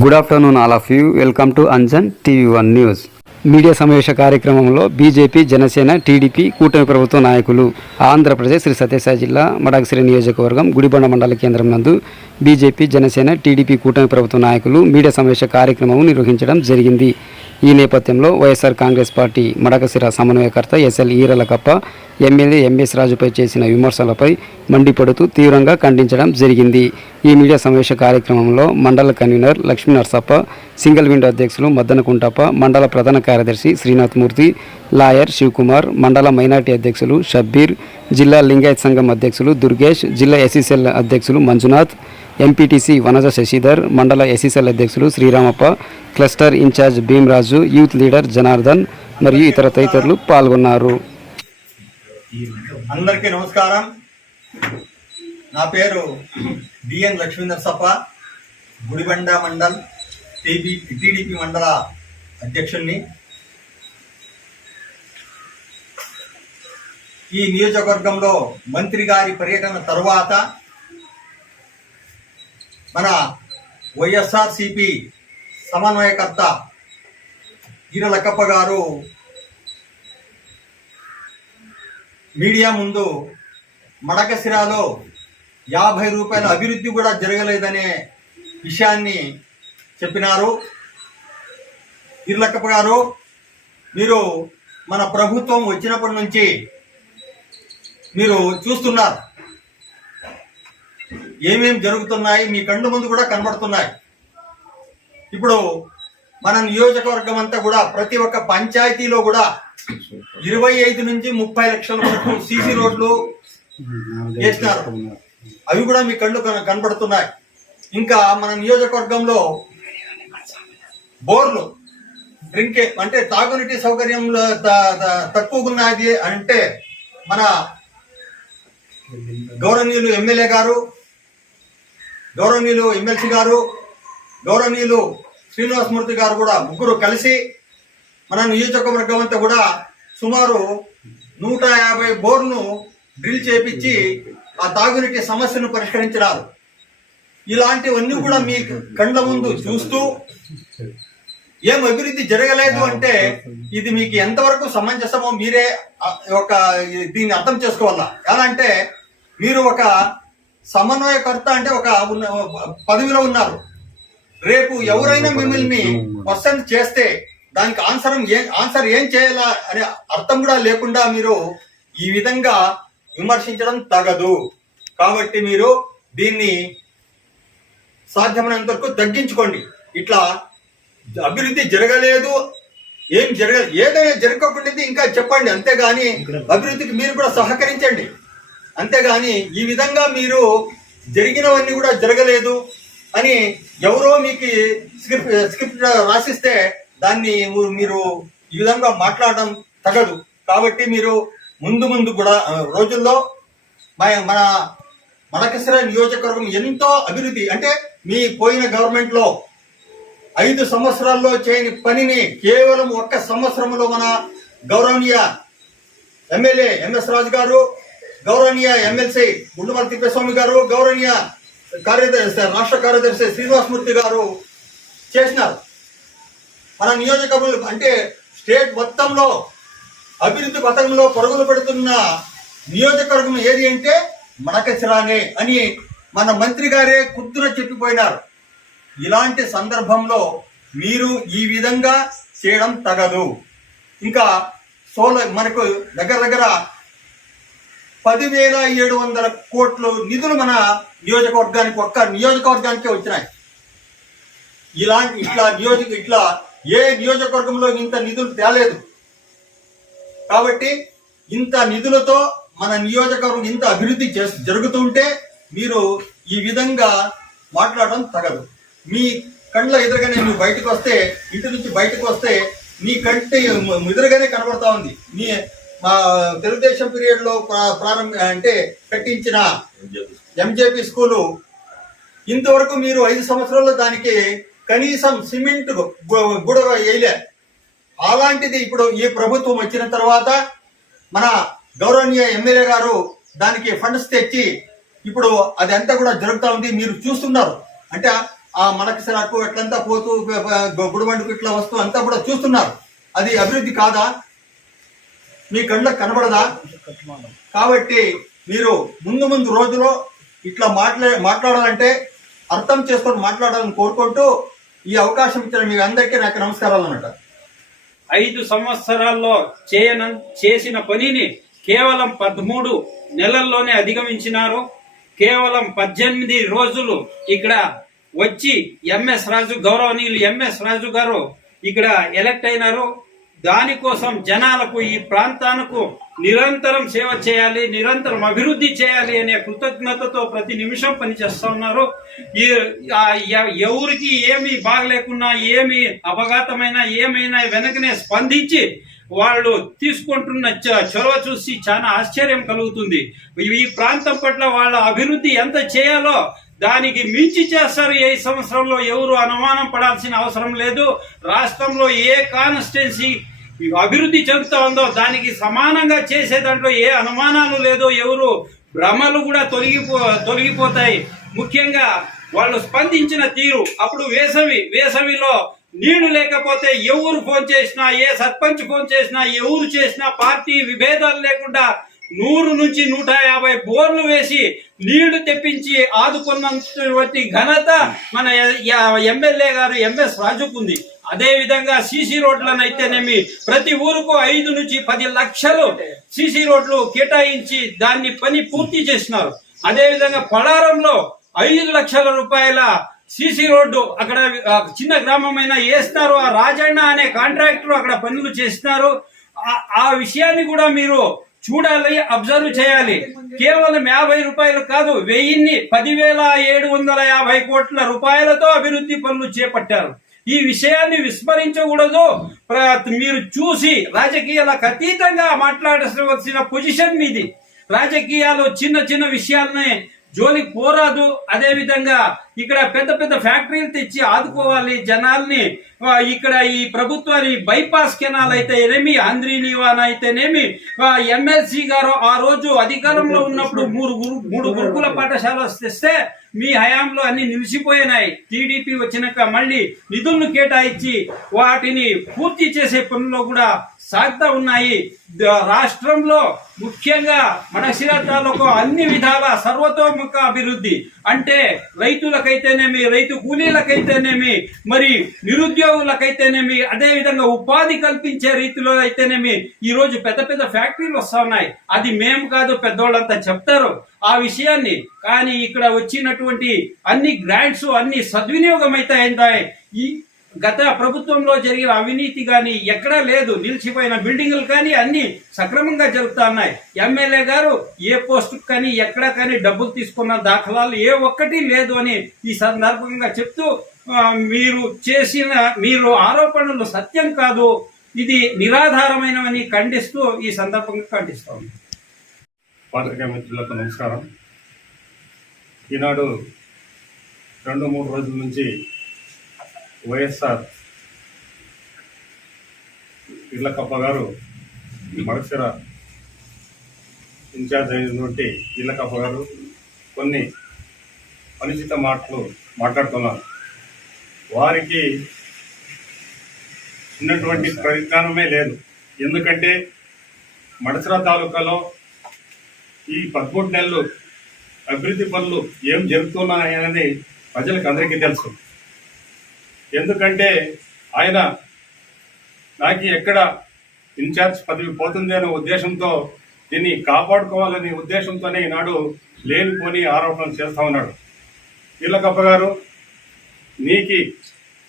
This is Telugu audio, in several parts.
Good afternoon all of you welcome to Anjan TV one news media సమావేశ కార్యక్రమంలో బీజేపీ జనసేన టీడీపీ కూటమి ప్రభుత్వ నాయకులు ఆంధ్రప్రదేశ్ శ్రీ సత్యసాయి జిల్లా మడకసిరి నియోజకవర్గం గుడిబండ మండల కేంద్రం నందు బీజేపీ జనసేన టీడీపీ కూటమి ప్రభుత్వ నాయకులు మీడియా సమావేశ కార్యక్రమం నిర్వహించడం జరిగింది. ఈ నేపథ్యంలో వైఎస్ఆర్ కాంగ్రెస్ పార్టీ మడకసిర సమన్వయకర్త ఎస్ఎల్ ఈరలకప్ప ఎమ్మెల్యే ఎంఎస్ రాజుపై చేసిన విమర్శలపై మండిపడుతూ తీవ్రంగా ఖండించడం జరిగింది. ఈ మీడియా సమావేశ కార్యక్రమంలో మండల convener Lakshmi Narsappa single window అధ్యక్షులు మద్దన కుంటప్ప మండల ప్రధాన కార్యదర్శి శ్రీనాథ్ మూర్తి లాయర్ శివకుమార్ మండల మైనార్టీ అధ్యక్షులు షబ్బీర్ జిల్లా లింగాయత్ సంఘం అధ్యక్షులు దుర్గేష్ జిల్లా ఎస్సీసెల్ అధ్యక్షులు మంజునాథ్ ఎంపీటీసీ వనజ శశిధర్ మండల ఎస్సీసెల్ అధ్యక్షులు Sriramappa cluster incharge Bheemaraju youth leader Janardhan మరియు ఇతర తదితరులు పాల్గొన్నారు. అందరికీ నమస్కారం. నా పేరు డిఎన్ లక్ష్మీందర్ సప్ప గుడిబండ మండల్ టీడీపీ మండల అధ్యక్షుల్ని ఈ నియోజకవర్గంలో మంత్రి గారి పర్యటన తరువాత మన వైఎస్ఆర్సిపి సమన్వయకర్త ఈరలక్కప్ప గారు మీడియా ముందు మడకసిరాలో యాభై రూపాయల అభివృద్ధి కూడా జరగలేదనే విషయాన్ని చెప్పినారు. ఇర్లక్కప్ప గారు మీరు మన ప్రభుత్వం వచ్చినప్పటి నుంచి మీరు చూస్తున్నారు. ఏమేం జరుగుతున్నాయి? మీ కళ్ళు ముందు కూడా కనబడుతున్నాయి. ఇప్పుడు మన నియోజకవర్గం అంతా కూడా ప్రతి ఒక్క పంచాయతీలో కూడా ఇరవై ఐదు నుంచి ముప్పై లక్షల వరకు సీసీ రోడ్లు వేసినారు. అవి కూడా మీ కళ్ళు కన- కనబడుతున్నాయి. ఇంకా మన నియోజకవర్గంలో బోర్లు డ్రింకే అంటే తాగునీటి సౌకర్యం తక్కువగా ఉన్నది అంటే మన గౌరవనీయులు ఎమ్మెల్యే గారు గౌరవనీయులు ఎమ్మెల్సీ గారు గౌరవనీయులు శ్రీనివాసమూర్తి గారు కూడా ముగ్గురు కలిసి మన నియోజకవర్గం అంతా కూడా సుమారు నూట యాభై బోర్ను డ్రిల్ చేపించి ఆ తాగునీటి సమస్యను పరిష్కరించినారు. ఇలాంటివన్నీ కూడా మీ కండ్ల ముందు చూస్తూ ఏం అభివృద్ధి జరగలేదు అంటే ఇది మీకు ఎంతవరకు సమంజసమో మీరే ఒక దీన్ని అర్థం చేసుకోవాలా? ఎలా అంటే మీరు ఒక సమన్వయకర్త అంటే ఒక ఉన్న- పదవిలో ఉన్నారు. రేపు ఎవరైనా మిమ్మల్ని క్వశ్చన్ చేస్తే దానికి ఆన్సర్ ఏం ఆన్సర్ ఏం చేయాలా అనే అర్థం కూడా లేకుండా మీరు ఈ విధంగా విమర్శించడం తగదు. కాబట్టి మీరు దీన్ని సాధ్యమైనంత వరకు తగ్గించుకోండి. ఇట్లా అభివృద్ధి జరగలేదు ఏం జరగ ఏదైనా జరగకుండా ఇంకా చెప్పండి. అంతేగాని అభివృద్ధికి మీరు కూడా సహకరించండి. అంతేగాని ఈ విధంగా మీరు జరిగినవన్నీ కూడా జరగలేదు అని ఎవరో మీకు స్క్రిప్ట్ స్క్రిప్ట్ రాసిస్తే దాన్ని మీరు ఈ విధంగా మాట్లాడడం తగదు. కాబట్టి మీరు ముందు ముందు కూడా రోజుల్లో మన- మన నియోజకవర్గం ఎంతో అభివృద్ధి అంటే మీ పోయిన గవర్నమెంట్లో ఐదు సంవత్సరాల్లో చేయని పనిని కేవలం ఒక్క సంవత్సరంలో మన గౌరవనీయ ఎమ్మెల్యే ఎంఎస్ రాజు గారు గౌరవనీయ ఎమ్మెల్సీ గుండుమల తిప్పస్వామి గారు గౌరవనీయ కార్యదర్శి రాష్ట్ర కార్యదర్శి శ్రీనివాసమూర్తి గారు చేసినారు. మన నియోజకవర్గం అంటే స్టేట్ మొత్తంలో అభివృద్ధి పథకంలో పరుగులు పెడుతున్న నియోజకవర్గం ఏది అంటే మడకచిరానే అని మన మంత్రి గారే కుద్దున చెప్పిపోయినారు. ఇలాంటి సందర్భంలో మీరు ఈ విధంగా చేయడం తగదు. ఇంకా సోల మనకు దగ్గర దగ్గర పదివేల ఏడు వందల కోట్లు నిధులు మన నియోజకవర్గానికి ఒక్క నియోజకవర్గానికే వచ్చినాయి. ఇలాంటి ఇట్లా నియోజక ఇట్లా ఏ నియోజకవర్గంలో ఇంత నిధులు తేలేదు. కాబట్టి ఇంత నిధులతో మన నియోజకవర్గం ఇంత అభివృద్ధి చేస్తూ జరుగుతుంటే మీరు ఈ విధంగా మాట్లాడడం తగదు. మీ కండ్ల ఎదురుగానే నువ్వు బయటకు వస్తే ఇంటి నుంచి బయటకు వస్తే నీ కంటి ఎదురుగానే కనబడతా ఉంది. మీ మా తెలుగుదేశం పీరియడ్లో ప్రా- ప్రారంభ అంటే కట్టించిన ఎంజేపీ స్కూలు ఇంతవరకు మీరు ఐదు సంవత్సరాల్లో దానికి కనీసం సిమెంట్ గుడ వేయలే. అలాంటిది ఇప్పుడు ఈ ప్రభుత్వం వచ్చిన తర్వాత మన గౌరవనీయ ఎమ్మెల్యే గారు దానికి ఫండ్స్ తెచ్చి ఇప్పుడు అది కూడా జరుగుతూ ఉంది. మీరు చూస్తున్నారు. అంటే ఆ మనకి సరకు ఎట్లంతా పోతూ బ- గుడిబండుకు ఇట్లా వస్తూ అంతా కూడా చూస్తున్నారు. అది అభివృద్ధి కాదా? మీ కళ్ళకు కనబడదా? కాబట్టి మీరు ముందు ముందు రోజులో ఇట్లా మాట్లా మాట్లాడాలంటే అర్థం చేసుకొని మాట్లాడాలని కోరుకుంటూ ఈ అవకాశం ఇచ్చిన మీ అందరికీ నాకు నమస్కారాలు అనమాట ఐదు సంవత్సరాల్లో చేయన చేసిన పనిని కేవలం పదమూడు నెలల్లోనే అధిగమించినారు. కేవలం పద్దెనిమిది రోజులు ఇక్కడ వచ్చి ఎంఎస్ రాజు గౌరవనీయులు ఎంఎస్ రాజు గారు ఇక్కడ ఎలక్ట్ అయినారు. దానికోసం జనాలకు ఈ ప్రాంతానికి నిరంతరం సేవ చేయాలి నిరంతరం అభివృద్ధి చేయాలి అనే కృతజ్ఞతతో ప్రతి నిమిషం పనిచేస్తా ఉన్నారు. ఈ ఎవరికి ఏమి బాగలేకున్నా ఏమి అపఘాతమైనా ఏమైనా వెనకనే స్పందించి వాళ్ళు తీసుకుంటున్న చ- చొరవ చూసి చాలా ఆశ్చర్యం కలుగుతుంది. ఈ- ఈ ప్రాంతం పట్ల వాళ్ళ అభివృద్ధి ఎంత చేయాలో దానికి మించి చేస్తారు. ఏ సంవత్సరంలో ఎవరు అనుమానం పడాల్సిన అవసరం లేదు. రాష్ట్రంలో ఏ కాన్స్టిట్యున్సీ అభివృద్ధి చెందుతా ఉందో దానికి సమానంగా చేసే దాంట్లో ఏ అనుమానాలు లేదో ఎవరు భ్రమలు కూడా తొలగిపో తొలగిపోతాయి. ముఖ్యంగా వాళ్ళు స్పందించిన తీరు. అప్పుడు వేసవి వేసవిలో నీళ్ళు లేకపోతే ఎవరు ఫోన్ చేసినా ఏ సర్పంచ్ ఫోన్ చేసినా ఎవరు చేసినా పార్టీ విభేదాలు లేకుండా నూరు నుంచి నూట యాభై బోర్లు వేసి నీళ్ళు తెప్పించి ఆదుకున్నటువంటి ఘనత మన ఎమ్మెల్యే గారు ఎంఎస్ రాజుకుంది. అదే విధంగా సీసీ రోడ్లను అయితేనేమి ప్రతి ఊరుకు ఐదు నుంచి పది లక్షలు సీసీ రోడ్లు కేటాయించి దాన్ని పని పూర్తి చేసినారు. అదే విధంగా పడారంలో ఐదు లక్షల రూపాయల సీసీ రోడ్డు అక్కడ చిన్న గ్రామమైన వేస్తారు ఆ రాజన్న అనే కాంట్రాక్టర్ అక్కడ పనులు చేస్తున్నారు ఆ విషయాన్ని కూడా మీరు చూడాలి అబ్జర్వ్ చేయాలి. కేవలం యాభై రూపాయలు కాదు వెయ్యిన్ని పదివేల ఏడు వందల యాభై కోట్ల రూపాయలతో అభివృద్ధి పనులు చేపట్టారు. ఈ విషయాన్ని విస్మరించకూడదు. మీరు చూసి రాజకీయాలకు అతీతంగా మాట్లాడవలసిన పొజిషన్ మీది. రాజకీయాలు చిన్న చిన్న విషయాలని జోలికి పోరాదు. అదే విధంగా ఇక్కడ పెద్ద పెద్ద ఫ్యాక్టరీలు తెచ్చి ఆదుకోవాలి జనాల్ని. ఇక్కడ ఈ ప్రభుత్వాన్ని బైపాస్ కెనాల్ అయితేనేమి ఆంధ్రీ నివాన్ అయితేనేమి ఎమ్మెల్సీ గారు ఆ రోజు అధికారంలో ఉన్నప్పుడు మూడు గురు- మూడు గురుకుల పాఠశాలలు తెస్తే మీ హయాంలో అన్ని నిలిచిపోయినాయి. టీడీపీ వచ్చినాక మళ్ళీ నిధులను కేటాయించి వాటిని పూర్తి చేసే పనుల్లో కూడా సాగుతా ఉన్నాయి. రాష్ట్రంలో ముఖ్యంగా మన తాలూకు అన్ని విధాల సర్వతోముఖ అభివృద్ధి. అంటే రైతులకైతేనేమి రైతు కూలీలకైతేనేమి మరి నిరుద్యోగులకైతేనేమి అదే విధంగా ఉపాధి కల్పించే రీతిలో అయితేనేమి ఈ రోజు పెద్ద పెద్ద ఫ్యాక్టరీలు వస్తా ఉన్నాయి అది మేము కాదు పెద్దోళ్ళంతా చెప్తారు ఆ విషయాన్ని. కానీ ఇక్కడ వచ్చినటువంటి అన్ని గ్రాంట్స్ అన్ని సద్వినియోగం అయితే ఈ గత ప్రభుత్వంలో జరిగిన అవినీతి కానీ ఎక్కడా లేదు. నిలిచిపోయిన బిల్డింగులు కానీ అన్ని సక్రమంగా జరుగుతా ఉన్నాయి. ఎమ్మెల్యే గారు ఏ పోస్ట్ కానీ ఎక్కడ కానీ డబ్బులు తీసుకున్న దాఖలాలు ఏ ఒక్కటి లేదు అని ఈ సందర్భంగా చెప్తూ మీరు చేసిన మీరు ఆరోపణలు సత్యం కాదు. ఇది నిరాధారమైనవని ఖండిస్తూ ఈ సందర్భంగా ఖండిస్తాం పాత్రికా మిత్రులకు నమస్కారం. ఈనాడు రెండు మూడు రోజుల నుంచి వైఎస్ఆర్ ఇళ్ళకప్ప గారు మడసిర ఇన్ఛార్జ్ అయినటువంటి ఇళ్ళకప్ప గారు కొన్ని అనుచిత మాటలు మాట్లాడుతున్నారు. వారికి ఉన్నటువంటి పరిజ్ఞానమే లేదు. ఎందుకంటే మడసిర తాలూకాలో ఈ పదమూడు నెలలు అభివృద్ధి పనులు ఏం జరుగుతున్నాయని ప్రజలకు అందరికీ తెలుసు. ఎందుకంటే ఆయన నాకు ఎక్కడ ఇన్ఛార్జ్ పదవి పోతుంది అనే ఉద్దేశంతో దీన్ని కాపాడుకోవాలనే ఉద్దేశంతోనే ఈనాడు లేనిపోని ఆరోపణలు చేస్తా ఉన్నాడు. ఇళ్ళకప్ప గారు నీకి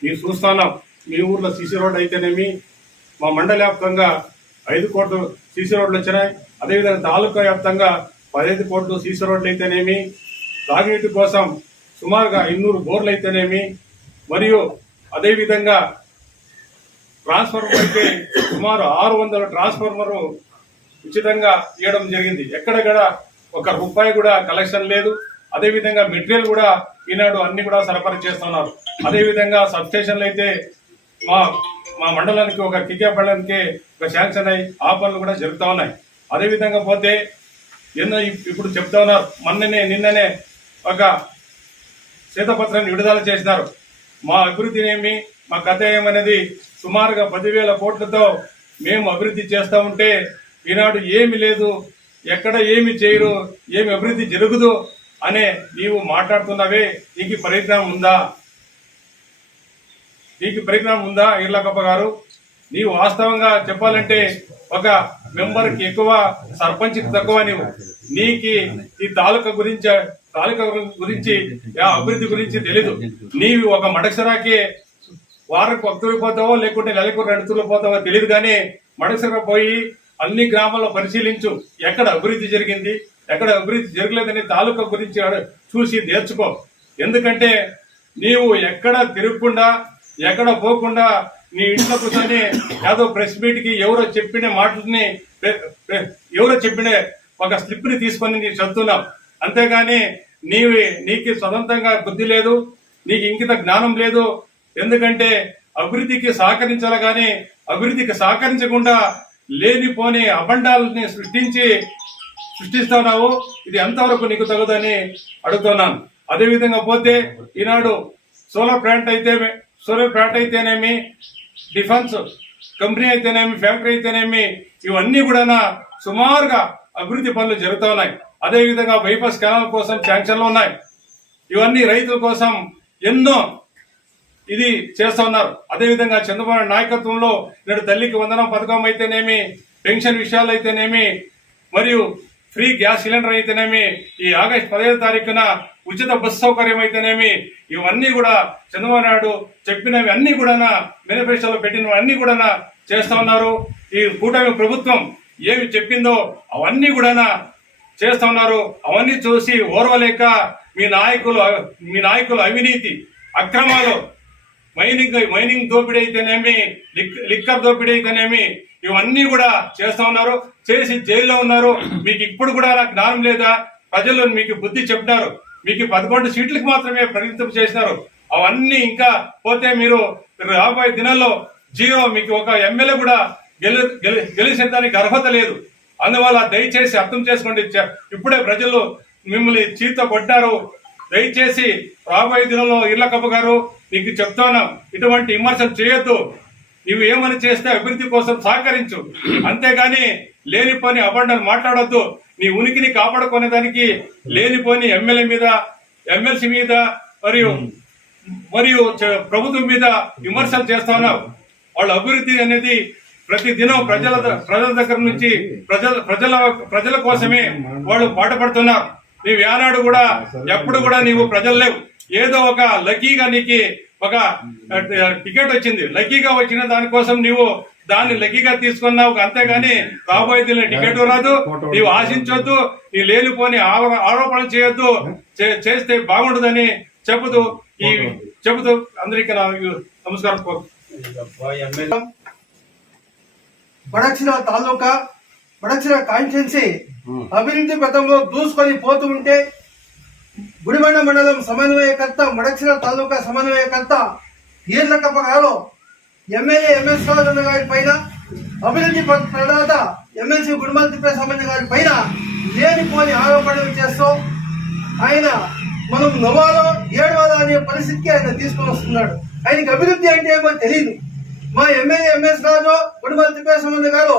మీరు చూస్తున్నాం మీ ఊర్లో సీసీ రోడ్ అయితేనేమి మా మండల వ్యాప్తంగా ఐదు కోట్లు సీసీ రోడ్లు వచ్చినాయి అదేవిధంగా తాలూకా వ్యాప్తంగా పదహైదు కోట్లు సీసీ రోడ్లు అయితేనేమి తాగునీటి కోసం సుమారుగా ఇన్నూరు బోర్లు అయితేనేమి మరియు అదేవిధంగా ట్రాన్స్ఫార్మర్ అయితే సుమారు ఆరు వందల ట్రాన్స్ఫార్మర్ ఉచితంగా ఇవ్వడం జరిగింది. ఎక్కడక్కడ ఒక రూపాయి కూడా కలెక్షన్ లేదు. అదేవిధంగా మెటీరియల్ కూడా ఈనాడు అన్ని కూడా సరఫరా చేస్తున్నారు. అదేవిధంగా సబ్ స్టేషన్లు అయితే మా మా మండలానికి ఒక కికే పడడానికి ఒక శాంక్షన్ అయ్యి ఆ పనులు కూడా జరుగుతూ ఉన్నాయి. అదేవిధంగా పోతే ఎన్నో ఇప్పుడు చెప్తా ఉన్నారు. మొన్ననే నిన్ననే ఒక శ్వేతపత్రాన్ని విడుదల చేసినారు. మా అభివృద్ధినేమి మా కథ ఏమనేది సుమారుగా పదివేల కోట్లతో మేము అభివృద్ధి చేస్తూ ఉంటే ఈనాడు ఏమి లేదు. ఎక్కడ ఏమి చేయరు? ఏమి అభివృద్ధి జరుగుదు? అనే నీవు మాట్లాడుతున్నవే. నీకు పరిజ్ఞానం ఉందా? నీకు పరిజ్ఞానం ఉందా ఇర్లకప్ప గారు? నీవు వాస్తవంగా చెప్పాలంటే ఒక మెంబర్కి ఎక్కువ సర్పంచ్కి తక్కువ నీవు. నీకి ఈ తాలూకా గురించి తాలూకా గురించి అభివృద్ధి గురించి తెలీదు. నీవి ఒక మడసరాకి వారికి ఒక తూరు పోతావో లేకుంటే నెలకు రెండు తూర్లు పోతావో తెలియదు కానీ మడసర పోయి అన్ని గ్రామాల్లో పరిశీలించు. ఎక్కడ అభివృద్ధి జరిగింది ఎక్కడ అభివృద్ధి జరగలేదని తాలూకా గురించి చూసి నేర్చుకో. ఎందుకంటే నీవు ఎక్కడ తిరగకుండా ఎక్కడ పోకుండా నీ ఇంట్లో కూర్చొని ఏదో ప్రెస్ మీట్కి ఎవరో చెప్పిన మాటల్ని ఎవరో చెప్పిన ఒక స్లిప్ని తీసుకొని నీ చదువుతున్నావు అంతేగాని నీవి నీకు స్వతంత్రంగా బుద్ధి లేదు నీకు ఇంకిత జ్ఞానం లేదు ఎందుకంటే అభివృద్ధికి సహకరించాలి కానీ అభివృద్ధికి సహకరించకుండా లేనిపోని అబండాలని సృష్టించి సృష్టిస్తున్నావు. ఇది ఎంతవరకు నీకు తగదని అడుగుతున్నాను. అదే విధంగా పోతే ఈనాడు సోలార్ ప్లాంట్ అయితే సోలార్ ప్లాంట్ అయితేనేమి డిఫెన్స్ కంపెనీ అయితేనేమి ఫ్యాక్టరీ అయితేనేమి ఇవన్నీ కూడా సుమారుగా అభివృద్ధి పనులు జరుగుతూ ఉన్నాయి. అదేవిధంగా బైపాస్ కెనాల్ కోసం శాంక్షన్లు ఉన్నాయి. ఇవన్నీ రైతుల కోసం ఎన్నో ఇది చేస్తూ ఉన్నారు. అదేవిధంగా చంద్రబాబు నాయకత్వంలో నేడు తల్లికి వందనం పథకం అయితేనేమి పెన్షన్ విషయాలు అయితేనేమి మరియు ఫ్రీ గ్యాస్ సిలిండర్ అయితేనేమి ఈ ఆగస్టు పదిహేను తారీఖున ఉచిత బస్సు సౌకర్యం అయితేనేమి ఇవన్నీ కూడా చంద్రబాబు నాయుడు చెప్పినవి అన్ని కూడా మేనిఫెస్టోలో పెట్టినవి అన్ని కూడా చేస్తా ఉన్నారు. ఈ కూటమి ప్రభుత్వం ఏమి చెప్పిందో అవన్నీ కూడా చేస్తున్నారు. అవన్నీ చూసి ఓర్వలేక మీ నాయకులు మీ నాయకులు అవినీతి అక్రమాలు మైనింగ్ మైనింగ్ దోపిడీ అయితేనేమి లిక్- లిక్కర్ దోపిడీ అయితేనేమి ఇవన్నీ కూడా చేస్తా ఉన్నారు. చేసి జైల్లో ఉన్నారు. మీకు ఇప్పుడు కూడా నాకు జ్ఞానం లేదా? ప్రజలు మీకు బుద్ధి చెప్పినారు. మీకు పదకొండు సీట్లకు మాత్రమే పరిమితం చేసినారు. అవన్నీ ఇంకా పోతే మీరు రాబోయే దినాల్లో జీరో మీకు ఒక ఎమ్మెల్యే కూడా గెలు గెలి- గెలిచేదానికి అర్హత లేదు. అందువల్ల దయచేసి అర్థం చేసుకోండి. ఇప్పుడే ప్రజలు మిమ్మల్ని చీత కొట్టారు. దయచేసి రాబోయే దినంలో ఇర్లకప్ప గారు నీకు చెప్తాను ఇటువంటి విమర్శలు చేయొద్దు. నువ్వు ఏమని చేస్తే అభివృద్ధి కోసం సహకరించు. అంతేగాని లేనిపోని అబండాలు మాట్లాడొద్దు. నీ ఉనికిని కాపాడుకునే దానికి లేనిపోని ఎమ్మెల్యే మీద ఎమ్మెల్సీ మీద మరియు మరియు ప్రభుత్వం మీద విమర్శలు చేస్తా ఉన్నావు వాళ్ళ అభివృద్ధి అనేది ప్రతి దినం ప్రజల ప్రజల దగ్గర నుంచి ప్రజల ప్రజల ప్రజల కోసమే వాళ్ళు పాటుపడుతున్నారు నీవు ఏనాడు కూడా ఎప్పుడు కూడా నీవు ప్రజలు లేవు. ఏదో ఒక లక్కీగా నీకు ఒక టికెట్ వచ్చింది. లక్కీగా వచ్చిన దానికోసం నీవు దాన్ని లక్కీగా తీసుకున్నావు. అంతేగాని రాబోయే దిన టికెట్ రాదు. నీవు ఆశించొద్దు. నీ లేనిపోని ఆరో- ఆరోపణలు చేయొద్దు. చేస్తే బాగుండదని చెబుతూ ఈ చెబుతూ అందరికీ నమస్కారం బడక్షిర తాలూకా బడక్షిర కాన్స్టిట్యున్సీ అభివృద్ధి పథంలో దూసుకొని పోతూ ఉంటే గుడిబండ మండలం సమన్వయకర్త మడక్షిర తాలూకా సమన్వయకర్త ఈర్లకప్ప గారు ఎమ్మెల్యే ఎంఎస్ రాజన్న గారి పైన అభివృద్ధి ప- ప్రదాత ఎమ్మెల్సీ గుడిమల తిప్పేస్వామి గారి పైన లేనిపోని ఆరోపణలు చేస్తూ ఆయన మనం నవాలో ఏడవాలో అనే పరిస్థితికి ఆయన తీసుకొని వస్తున్నాడు ఆయనకి అభివృద్ధి అంటే ఏమో తెలియదు మా ఎమ్మెల్యే ఎంఎస్ రాజు గుడిమల తిప్పేస్వామి గారు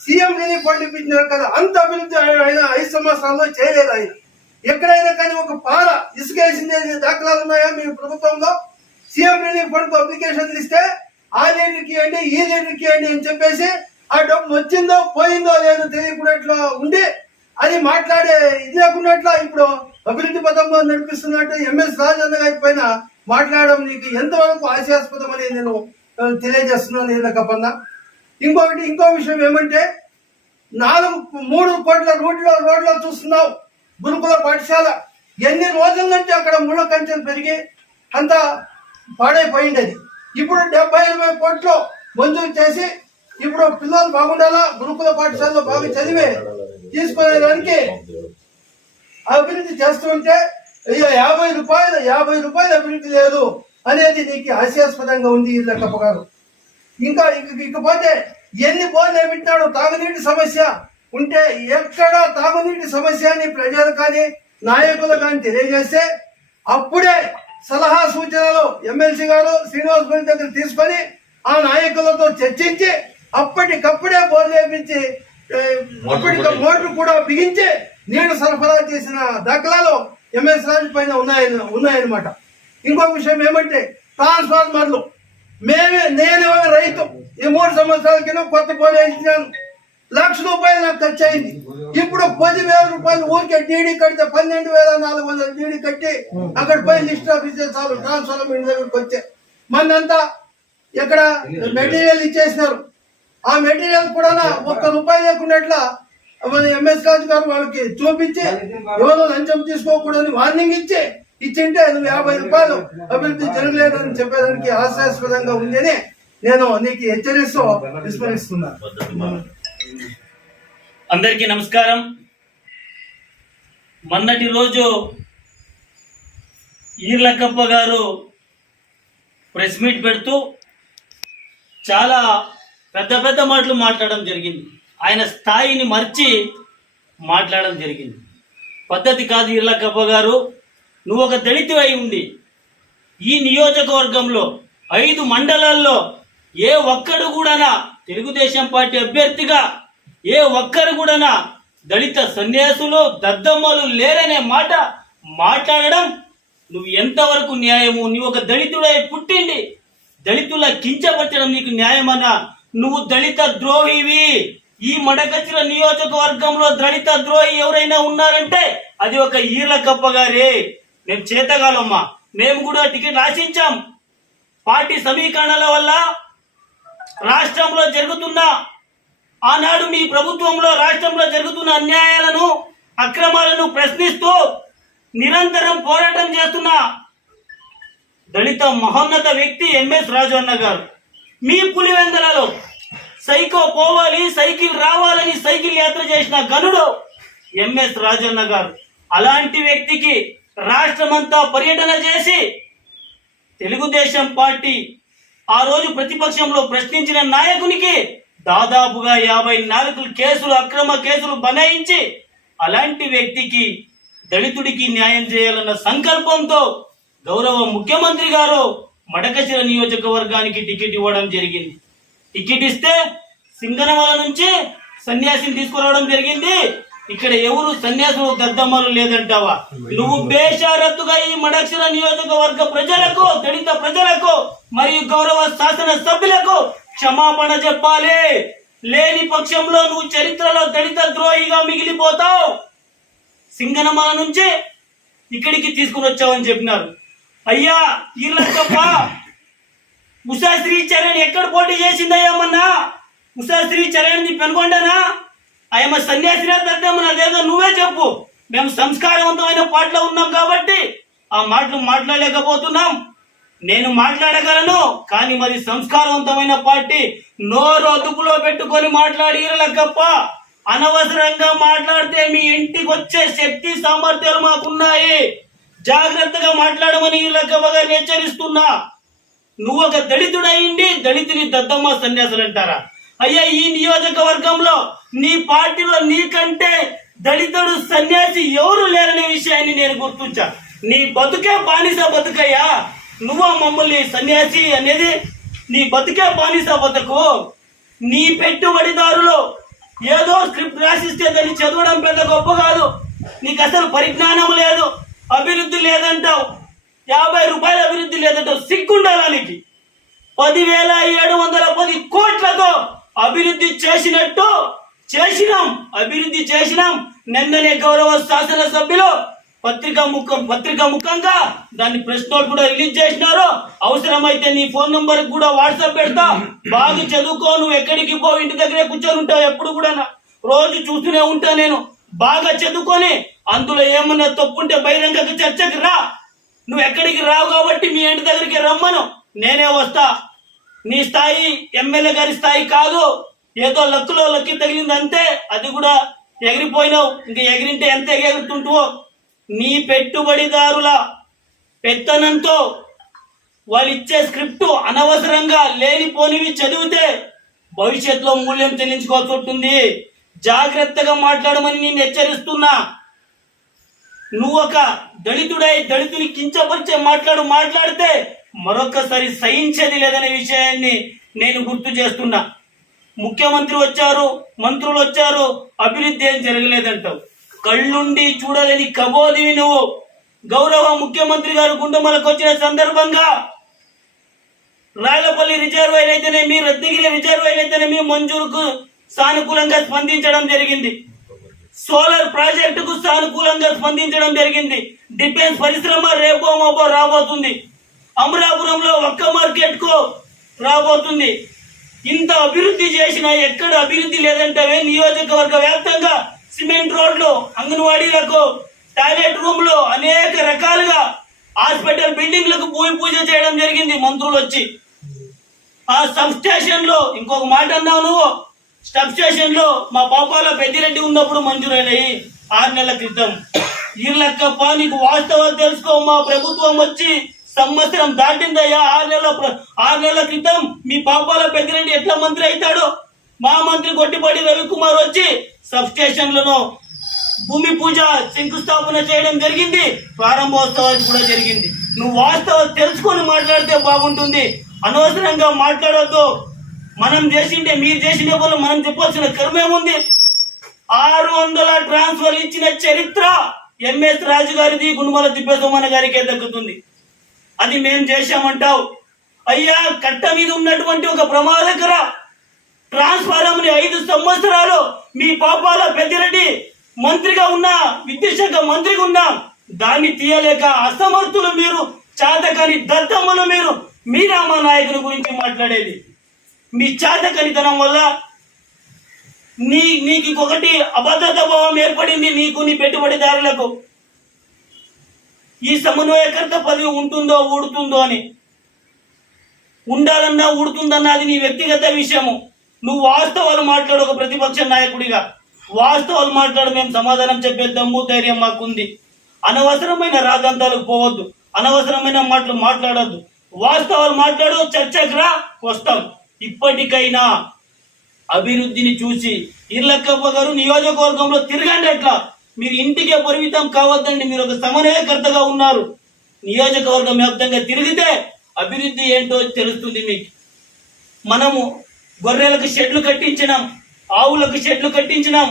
సీఎం రిలీఫ్ ఫండ్ ఇప్పించినారు కదా అంత అభివృద్ధి ఆయన ఐదు సంవత్సరాల్లో చేయలేదు ఆయన. ఎక్కడైనా కానీ ఒక పాల ఇసుకేసింది దాఖలాలు ఉన్నాయా మీ ప్రభుత్వంలో? సీఎం రిలీఫ్ ఫండ్ అప్లికేషన్ ఇస్తే ఆ లీడర్కి ఇవ్వండి ఈ లీడర్కి ఇవ్వండి అని చెప్పేసి ఆ డబ్బు వచ్చిందో పోయిందో లేదో తెలియకున్నట్లు ఉండి అది మాట్లాడే ఇది లేకున్నట్లు ఇప్పుడు అభివృద్ధి పథంలో నడిపిస్తున్నట్టు ఎంఎస్ రాజన్న గారి పైన మాట్లాడడం నీకు ఎంతవరకు హాస్యాస్పదం అనేది నేను తెలియజేస్తున్నాను ఈయనకపన్న ఇంకొకటి ఇంకో విషయం ఏమంటే నాలుగు మూడు కోట్ల రోడ్లో రోడ్లో చూస్తున్నావు గురుకుల పాఠశాల. ఎన్ని రోజుల నుంచి అక్కడ ముళ్ళ కంచెలు పెరిగి అంత పాడైపోయింది అది. ఇప్పుడు డెబ్బై ఎనభై కోట్లు మంజూరు చేసి ఇప్పుడు పిల్లలు బాగుండాలా? గురుకుల పాఠశాలలో బాగా చదివి తీసుకునేదానికి అభివృద్ధి చేస్తుంటే అయ్యో యాభై రూపాయలు యాభై రూపాయలు అభివృద్ధి లేదు. అనేది నీకు హాస్యాస్పదంగా ఉంది ఈ లెక్కప్ప గారు. ఇంకా ఇక- ఇకపోతే ఎన్ని బోర్లు ఏమిట్టాడు తాగునీటి సమస్య ఉంటే ఎక్కడ తాగునీటి సమస్య అని ప్రజలు కానీ నాయకులు కానీ తెలియజేస్తే అప్పుడే సలహా సూచనలు ఎమ్మెల్సీ గారు శ్రీనివాస్ రెడ్డి దగ్గర తీసుకొని ఆ నాయకులతో చర్చించి అప్పటికప్పుడే బోర్డు వేపించి అప్పటికి మోటార్ కూడా బిగించి నీళ్ళు సరఫరా చేసిన దాఖలాలు ఎంఎస్ రాజు పైన ఉన్నాయని ఉన్నాయన్నమాట. ఇంకొక విషయం ఏమంటే ట్రాన్స్ఫార్మర్లు. మేమే నేను రైతు. ఈ మూడు సంవత్సరాల కింద కొత్త కోడి వేయించాను లక్ష రూపాయలు నాకు ఖర్చు అయింది. ఇప్పుడు పది వేల రూపాయలు ఊరికే డీడీ కడితే పన్నెండు వేల నాలుగు వందల డీడీ కట్టి అక్కడ పోయి లిస్ట్ ఆఫ్ చాలు ట్రాన్స్ఫార్మర్ ఇంటి దగ్గరికి వచ్చే. మనంతా ఇక్కడ మెటీరియల్ ఇచ్చేసినారు. ఆ మెటీరియల్ కూడా ఒక్క రూపాయి లేకున్నట్లా మన ఎంఎస్ రాజు గారు వాళ్ళకి చూపించి ఎవరో లంచం తీసుకోకూడదని వార్నింగ్ ఇచ్చి ఇచ్చింటే నువ్వు యాభై రూపాయలు అభివృద్ధి జరగలేదని చెప్పేదానికి ఆశాస్పదంగా ఉందని నేను నీకు హెచ్చరిస్తూ విస్మరిస్తున్నా. అందరికీ నమస్కారం. మొన్నటి రోజు ఈర్లకప్ప గారు ప్రెస్ మీట్ పెడుతూ చాలా పెద్ద పెద్ద మాటలు మాట్లాడడం జరిగింది. ఆయన స్థాయిని మర్చి మాట్లాడడం జరిగింది. పద్ధతి కాదు ఈర్లకప్ప గారు. నువ్వు ఒక దళితు అయి ఉండి ఈ నియోజకవర్గంలో ఐదు మండలాల్లో ఏ ఒక్కడు కూడానా తెలుగుదేశం పార్టీ అభ్యర్థిగా ఏ ఒక్కరు కూడానా దళిత సన్యాసులు దద్దమ్మలు లేరనే మాట మాట్లాడడం నువ్వు ఎంతవరకు న్యాయము? నువ్వు ఒక దళితుడై పుట్టింది దళితుల కించపరచడం నీకు న్యాయమన్నా? నువ్వు దళిత ద్రోహివి. ఈ మడకచిర నియోజకవర్గంలో దళిత ద్రోహి ఎవరైనా ఉన్నారంటే అది ఒక ఈర్ల కప్పగారే. మేము చేతగాలమ్మా మేము కూడా టికెట్ ఆశించాం పార్టీ సమీకరణల వల్ల రాష్ట్రంలో జరుగుతున్న ఆనాడు మీ ప్రభుత్వంలో రాష్ట్రంలో జరుగుతున్న అన్యాయాలను అక్రమాలను ప్రశ్నిస్తూ నిరంతరం పోరాటం చేస్తున్న దళిత మహోన్నత వ్యక్తి ఎంఎస్ రాజు అన్న గారు. మీ పులివెందలలో సైకో పోవాలి సైకిల్ రావాలని సైకిల్ యాత్ర చేసిన గనుడు ఎంఎస్ రాజన్న గారు. అలాంటి వ్యక్తికి రాష్ట్రమంతా పర్యటన చేసి తెలుగుదేశం పార్టీ ఆ రోజు ప్రతిపక్షంలో ప్రశ్నించిన నాయకునికి దాదాపుగా యాభై నాలుగు కేసులు అక్రమ కేసులు బనాయించి అలాంటి వ్యక్తికి దళితుడికి న్యాయం చేయాలన్న సంకల్పంతో గౌరవ ముఖ్యమంత్రి గారు మడకశిర నియోజకవర్గానికి టికెట్ ఇవ్వడం జరిగింది. టికెట్ ఇస్తే సింగనమల నుంచి సన్యాసిని తీసుకురావడం జరిగింది. ఇక్కడ ఎవరు సన్యాసులు దద్దమ్మలు లేదంటావా? నువ్వు బేషారత్తుగా ఈ మడక్షర నియోజకవర్గ ప్రజలకు దళిత ప్రజలకు మరియు గౌరవ శాసన సభ్యులకు క్షమాపణ చెప్పాలి. లేని పక్షంలో నువ్వు చరిత్రలో దళిత ద్రోహిగా మిగిలిపోతావు. సింగనమల నుంచి ఇక్కడికి తీసుకుని వచ్చావని చెప్పినారు. అయ్యా ఈళ్ళప్ప ఉషాశ్రీ చరణ్ ఎక్కడ పోటీ చేసిందయ్యా మొన్న? ఉషాశ్రీ చరణ్ని పెనుకొండనా ఆయమ్మ సన్యాసినే తగ్గమ్మ నాదేదో నువ్వే చెప్పు. మేము సంస్కారవంతమైన పాటలో ఉన్నాం కాబట్టి ఆ మాటలు మాట్లాడలేకపోతున్నాం. నేను మాట్లాడగలను కానీ మరి సంస్కారవంతమైన పార్టీ నోరు అదుపులో పెట్టుకొని మాట్లాడి ఈరలకప్ప అనవసరంగా మాట్లాడితే మీ ఇంటికి వచ్చే శక్తి సామర్థ్యాలు మాకున్నాయి. జాగ్రత్తగా మాట్లాడమని ఈరలకప్ప హెచ్చరిస్తున్నా. నువ్వు ఒక దళితుడయిండి దళితుని దద్దమ్మ సన్యాసులు అంటారా అయ్యా ఈ నియోజకవర్గంలో నీ పార్టీలో నీకంటే దళితుడు సన్యాసి ఎవరు లేరనే విషయాన్ని నేను గుర్తించా. నీ బతుకే బానిస బతుకయ్యా. నువ్వు మమ్మల్ని సన్యాసి అనేది? నీ బతుకే బానిస బతుకు. నీ పెట్టుబడిదారులు ఏదో స్క్రిప్ట్ రాసిస్తే దాన్ని చదవడం పెద్ద గొప్ప కాదు. నీకు అసలు పరిజ్ఞానం లేదు అభివృద్ధి లేదంటావు. యాభై రూపాయల అభివృద్ధి లేదంటావు. సిగ్గుండాలానికి పదివేల ఏడు వందల పది కోట్లతో అభివృద్ధి చేసినట్టు చేసినాం. అభివృద్ధి చేసినాం. నిన్ననే గౌరవ శాసనసభ్యులు పత్రికా ముఖం పత్రికా ముఖంగా దాన్ని ప్రెస్ నోట్ కూడా రిలీజ్ చేసినారు. అవసరమైతే నీ ఫోన్ నంబర్ కూడా వాట్సాప్ పెడతా. బాగా చదువుకో నువ్వు ఎక్కడికి పో ఇంటి దగ్గరే కూర్చొని ఉంటావు. ఎప్పుడు కూడా రోజు చూస్తూనే ఉంటా నేను. బాగా చదువుకొని అందులో ఏమన్నా తప్పుంటే బహిరంగ చర్చకి రా. నువ్వు ఎక్కడికి రావు కాబట్టి మీ ఇంటి దగ్గరికి రమ్మను. నేనే వస్తా. నీ స్థాయి ఎమ్మెల్యే గారి స్థాయి కాదు. ఏదో లక్కులో లక్కి తగిలింది అంతే అది కూడా ఎగిరిపోయినావు. ఇంకా ఎగిరింటే ఎంత ఎగురుతుంటావో. నీ పెట్టుబడిదారుల పెత్తనంతో వాళ్ళు ఇచ్చే స్క్రిప్ట్ అనవసరంగా లేనిపోనివి చదివితే భవిష్యత్తులో మూల్యం చెల్లించుకోవాల్సి ఉంటుంది. జాగ్రత్తగా మాట్లాడమని నేను హెచ్చరిస్తున్నా. నువ్వు ఒక దళితుడై దళితుని కించపరిచే మాట్లాడు మాట్లాడితే మరొకసారి సహించేది లేదనే విషయాన్ని నేను గుర్తు చేస్తున్నా. ముఖ్యమంత్రి వచ్చారు మంత్రులు వచ్చారు అభివృద్ధి ఏం జరగలేదంటావు. కళ్ళుండి చూడలేని కబోదివి నువ్వు. గౌరవ ముఖ్యమంత్రి గారు గుండెమలకు వచ్చిన సందర్భంగా రాయలపల్లి రిజర్వాయర్ అయితేనేమి రత్నగిరి రిజర్వాయర్ అయితేనేమి మంజూరుకు సానుకూలంగా స్పందించడం జరిగింది. సోలార్ ప్రాజెక్టుకు సానుకూలంగా స్పందించడం జరిగింది. డిఫెన్స్ పరిశ్రమ రేపో మోపో రాబోతుంది. అమరాపురంలో ఒక్క మార్కెట్కు రాబోతుంది. ఇంత అభివృద్ధి చేసిన ఎక్కడ అభివృద్ధి లేదంటే నియోజకవర్గ వ్యాప్తంగా సిమెంట్ రోడ్లు అంగన్వాడీలకు టాయిలెట్ రూమ్లు అనేక రకాలుగా హాస్పిటల్ బిల్డింగ్లకు భూమి పూజ చేయడం జరిగింది మంత్రులు వచ్చి. ఆ సబ్ స్టేషన్లో ఇంకొక మాట అన్నావు నువ్వు. సబ్ స్టేషన్లో మా పాపాల పెద్దిరెడ్డి ఉన్నప్పుడు మంజూరైనవి ఆరు నెలల క్రితం. ఈర్లక్కప్ప నీకు వాస్తవాలు తెలుసుకో మా ప్రభుత్వం వచ్చి సంవత్సరం దాటిందయ్యా. ఆరు నెలల ఆరు నెలల క్రితం మీ పాపాల పెద్దిరెడ్డి ఎట్లా మంత్రి అవుతాడో? మా మంత్రి గొట్టిపాటి రవికుమార్ వచ్చి సబ్ స్టేషన్లను భూమి పూజ శంకుస్థాపన చేయడం జరిగింది. ప్రారంభోత్సవాలు కూడా జరిగింది. నువ్వు వాస్తవం తెలుసుకొని మాట్లాడితే బాగుంటుంది. అనవసరంగా మాట్లాడద్దు. మనం చేసిండే మీరు చేసిన వాళ్ళు మనం చెప్పాల్సిన కర్మేముంది ఆరు వందల ట్రాన్స్ఫర్ ఇచ్చిన చరిత్ర ఎంఎస్ రాజు గారిది గుణమల తిప్పేసోమన్న గారికే దక్కుతుంది. అది మేం చేశామంటావు. అయ్యా కట్ట మీద ఉన్నటువంటి ఒక ప్రమాదకర ట్రాన్స్ఫారం ఐదు సంవత్సరాలు మీ పాపాల పెద్దిరెడ్డి మంత్రిగా ఉన్నా విద్యాశాఖ మంత్రిగా ఉన్నా దాన్ని తీయలేక అసమర్థులు మీరు చాతకాని దత్తమ్మలు మీరు మీరామా నాయకుల గురించి మాట్లాడేది. మీ చాతకనితనం వల్ల నీ నీకు ఇంకొకటి అభద్రత భావం ఏర్పడింది నీకు నీ పెట్టుబడిదారులకు. ఈ సమన్వయకర్త పదవి ఉంటుందో ఊడుతుందో అని. ఉండాలన్నా ఊడుతుందన్నా అది నీ వ్యక్తిగత విషయము. నువ్వు వాస్తవాలు మాట్లాడు ఒక ప్రతిపక్ష నాయకుడిగా. వాస్తవాలు మాట్లాడు మేము సమాధానం చెప్పే దమ్ము ధైర్యం మాకుంది. అనవసరమైన రాజంతాలకు పోవద్దు. అనవసరమైన మాటలు మాట్లాడద్దు. వాస్తవాలు మాట్లాడు చర్చకు రా వస్తాం. ఇప్పటికైనా అభివృద్ధిని చూసి ఇర్లక్కప్ప గారు నియోజకవర్గంలో తిరగండి అట్లా మీరు ఇంటికే పరిమితం కావద్దండి. మీరు ఒక సమన్వయకర్తగా ఉన్నారు. నియోజకవర్గం వ్యాప్తంగా తిరిగితే అభివృద్ధి ఏంటో తెలుస్తుంది మీకు. మనము గొర్రెలకు షెడ్లు కట్టించినాం ఆవులకు షెడ్లు కట్టించినాం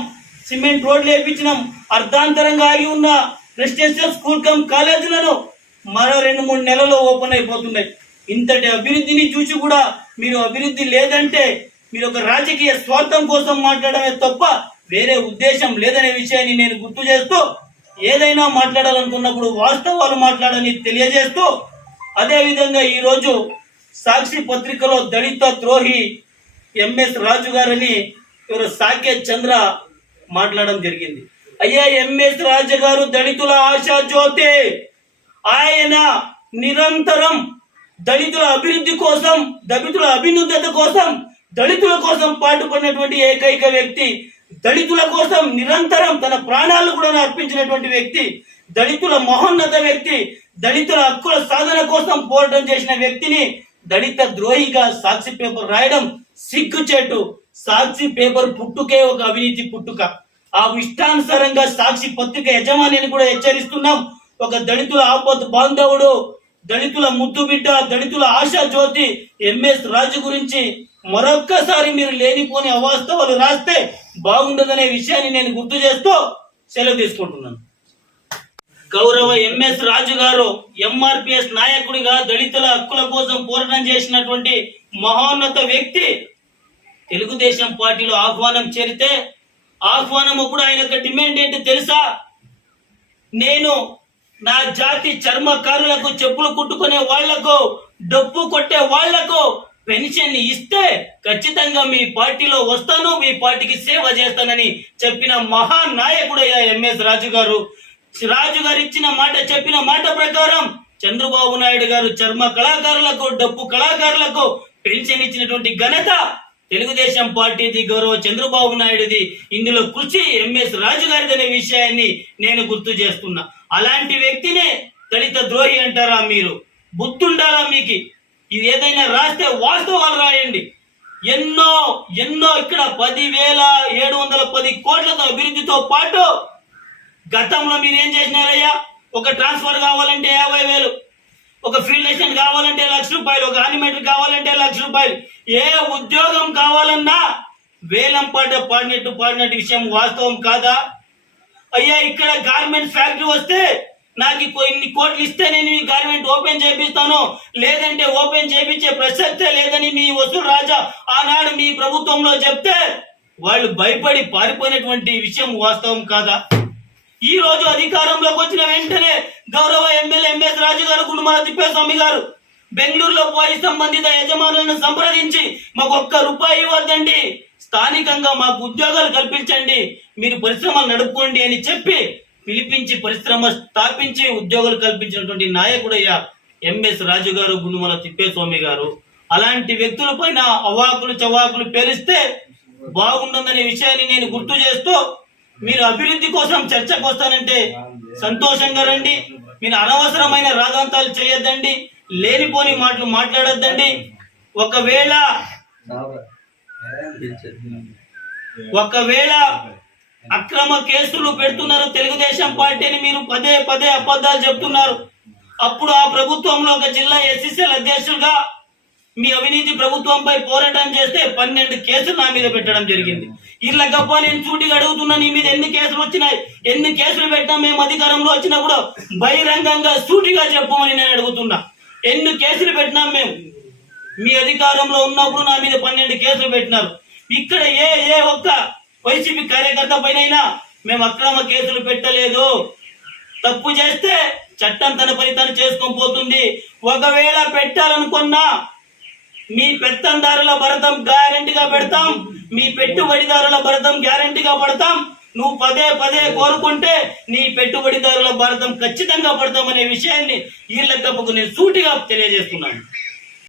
సిమెంట్ రోడ్లు వేయించినాం అర్ధాంతరంగా ఆగి ఉన్న రెసిడెన్షియల్ స్కూల్ కమ్ కాలేజీలను మరో రెండు మూడు నెలల్లో ఓపెన్ అయిపోతున్నాయి. ఇంతటి అభివృద్ధిని చూసి కూడా మీరు అభివృద్ధి లేదంటే మీరు ఒక రాజకీయ స్వార్థం కోసం మాట్లాడమే తప్ప వేరే ఉద్దేశం లేదనే విషయాన్ని నేను గుర్తు చేస్తూ ఏదైనా మాట్లాడాలనుకున్నప్పుడు వాస్తవాలు మాట్లాడని తెలియజేస్తూ అదేవిధంగా ఈరోజు సాక్షి పత్రికలో దళిత ద్రోహి ఎంఎస్ రాజు గారని ఎవరు సాకేత్ చంద్ర మాట్లాడడం జరిగింది. అయ్యా ఎంఎస్ రాజు గారు దళితుల ఆశా జ్యోతి! ఆయన నిరంతరం దళితుల అభివృద్ధి కోసం దళితుల అభ్యున్నత కోసం దళితుల కోసం పాటుపడినటువంటి ఏకైక వ్యక్తి దళితుల కోసం నిరంతరం తన ప్రాణాలు కూడా అర్పించినటువంటి వ్యక్తి దళితుల మహోన్నత వ్యక్తి దళితుల హక్కుల సాధన కోసం పోరాటం చేసిన వ్యక్తిని దళిత ద్రోహిగా సాక్షి పేపర్ రాయడం సిగ్గుచేటు. సాక్షి పేపర్ పుట్టుకే ఒక అవినీతి పుట్టుక. ఆ ఇష్టానుసారంగా సాక్షి పత్రిక యజమానిని కూడా హెచ్చరిస్తున్నాం. ఒక దళితుల ఆపత్ బాంధవుడు దళితుల ముద్దు బిడ్డ దళితుల ఆశా జ్యోతి ఎంఎస్ రాజు గురించి మరొక్కసారి మీరు లేనిపోని అవాస్తవాలు రాస్తే బాగుండదనే విషయాన్ని నేను గుర్తు చేస్తూ సెలవు తీసుకుంటున్నాను. గౌరవ ఎంఎస్ రాజు గారు ఎంఆర్పిఎస్ నాయకుడిగా దళితుల హక్కుల కోసం పోరాటం చేసినటువంటి మహోన్నత వ్యక్తి తెలుగుదేశం పార్టీలో ఆహ్వానం చేరితే ఆహ్వానం కూడా ఆయన యొక్క డిమాండ్ ఏంటో తెలుసా? నేను నా జాతి చర్మకారులకు చెప్పులు కుట్టుకునే వాళ్ళకు డప్పు కొట్టే వాళ్ళకు పెన్షన్ ఇస్తే ఖచ్చితంగా మీ పార్టీలో వస్తాను మీ పార్టీకి సేవ చేస్తానని చెప్పిన మహానాయకుడయ్యా ఎంఎస్ రాజు గారు రాజు గారు ఇచ్చిన మాట చెప్పిన మాట ప్రకారం చంద్రబాబు నాయుడు గారు చర్మ కళాకారులకు డప్పు కళాకారులకు పెన్షన్ ఇచ్చినటువంటి ఘనత తెలుగుదేశం పార్టీది గౌరవ చంద్రబాబు నాయుడుది. ఇందులో కృషి ఎంఎస్ రాజు గారిది అనే విషయాన్ని నేను గుర్తు చేస్తున్నా. అలాంటి వ్యక్తినే దళిత ద్రోహి అంటారా మీరు? బుద్ధుండాలా మీకు? ఇది ఏదైనా రాస్తే వాస్తవాలు రాయండి. ఎన్నో ఎన్నో ఇక్కడ పదివేల ఏడు వందల పది కోట్లతో అభివృద్ధితో పాటు గతంలో మీరు ఏం చేసినారయ్యా? ఒక ట్రాన్స్ఫర్ కావాలంటే యాభై వేలు. ఒక ఫీల్డ్ అసిస్టెంట్ కావాలంటే లక్ష రూపాయలు ఒక ఆనిమేటర్ కావాలంటే లక్ష రూపాయలు. ఏ ఉద్యోగం కావాలన్నా వేలం పాట పాడినట్టు పాడినట్టు విషయం వాస్తవం కాదా? అయ్యా ఇక్కడ గార్మెంట్ ఫ్యాక్టరీ వస్తే నాకు ఇన్ని కోట్లు ఇస్తే నేను ఈ గార్మెంట్ ఓపెన్ చేపిస్తాను. లేదంటే ఓపెన్ చేపించే ప్రసక్తే లేదని మీ వసూలు రాజా ఆనాడు మీ ప్రభుత్వంలో చెప్తే వాళ్ళు భయపడి పారిపోయినటువంటి విషయం వాస్తవం కాదా? ఈ రోజు అధికారంలోకి వచ్చిన వెంటనే గౌరవ ఎమ్మెల్యే ఎంఎస్ రాజు గారు గుండుమాల తిప్పేస్వామి గారు బెంగళూరులో పోయి సంబంధిత యజమానులను సంప్రదించి మాకు ఒక్క రూపాయి ఇవ్వద్దండి. స్థానికంగా మాకు ఉద్యోగాలు కల్పించండి. మీరు పరిశ్రమలు నడుపుకోండి అని చెప్పి పిలిపించి పరిశ్రమ స్థాపించి ఉద్యోగాలు కల్పించినటువంటి నాయకుడయ్యా ఎంఎస్ రాజు గారు గుండుమల తిప్పేస్వామి గారు. అలాంటి వ్యక్తుల పైన అవాకులు చవాకులు పేలిస్తే బాగుంటుందనే విషయాన్ని నేను గుర్తు చేస్తూ మీరు అభివృద్ధి కోసం చర్చకు వస్తానంటే సంతోషంగా రండి. మీరు అనవసరమైన రాగాంతాలు చేయొద్దండి. లేనిపోని మాటలు మాట్లాడొద్దండి. ఒకవేళ ఒకవేళ అక్రమ కేసులు పెడుతున్నారు తెలుగుదేశం పార్టీని మీరు పదే పదే అబద్ధాలు చెప్తున్నారు. అప్పుడు ఆ ప్రభుత్వంలో ఒక జిల్లా ఎస్సీసీఎల్ అధ్యక్షులుగా మీ అవినీతి ప్రభుత్వంపై పోరాటం చేస్తే పన్నెండు కేసులు నా మీద పెట్టడం జరిగింది. ఇట్లా గప్ప నేను చూటిగా అడుగుతున్నా నీ మీద ఎన్ని కేసులు వచ్చినాయి? ఎన్ని కేసులు పెట్టినా మేము అధికారంలో వచ్చినప్పుడు బహిరంగంగా సూటిగా చెప్పమని నేను అడుగుతున్నా. ఎన్ని కేసులు పెట్టినాం మేము మీ అధికారంలో ఉన్నప్పుడు నా మీద పన్నెండు కేసులు పెట్టినారు. ఇక్కడ ఏ ఏ ఒక్క వైసీపీ కార్యకర్త పైన మేము అక్రమ కేసులు పెట్టలేదు. తప్పు చేస్తే చట్టం తన పని తను చేసుకొని పోతుంది. ఒకవేళ పెట్టాలనుకున్నా మీ పెత్తందారుల భరతం గ్యారంటీగా పెడతాం. మీ పెట్టుబడిదారుల భరతం గ్యారంటీగా పడతాం. నువ్వు పదే పదే కోరుకుంటే నీ పెట్టుబడిదారుల భారతం ఖచ్చితంగా పడతామనే విషయాన్ని వీళ్ళ తప్పకు నేను సూటిగా తెలియజేస్తున్నాను.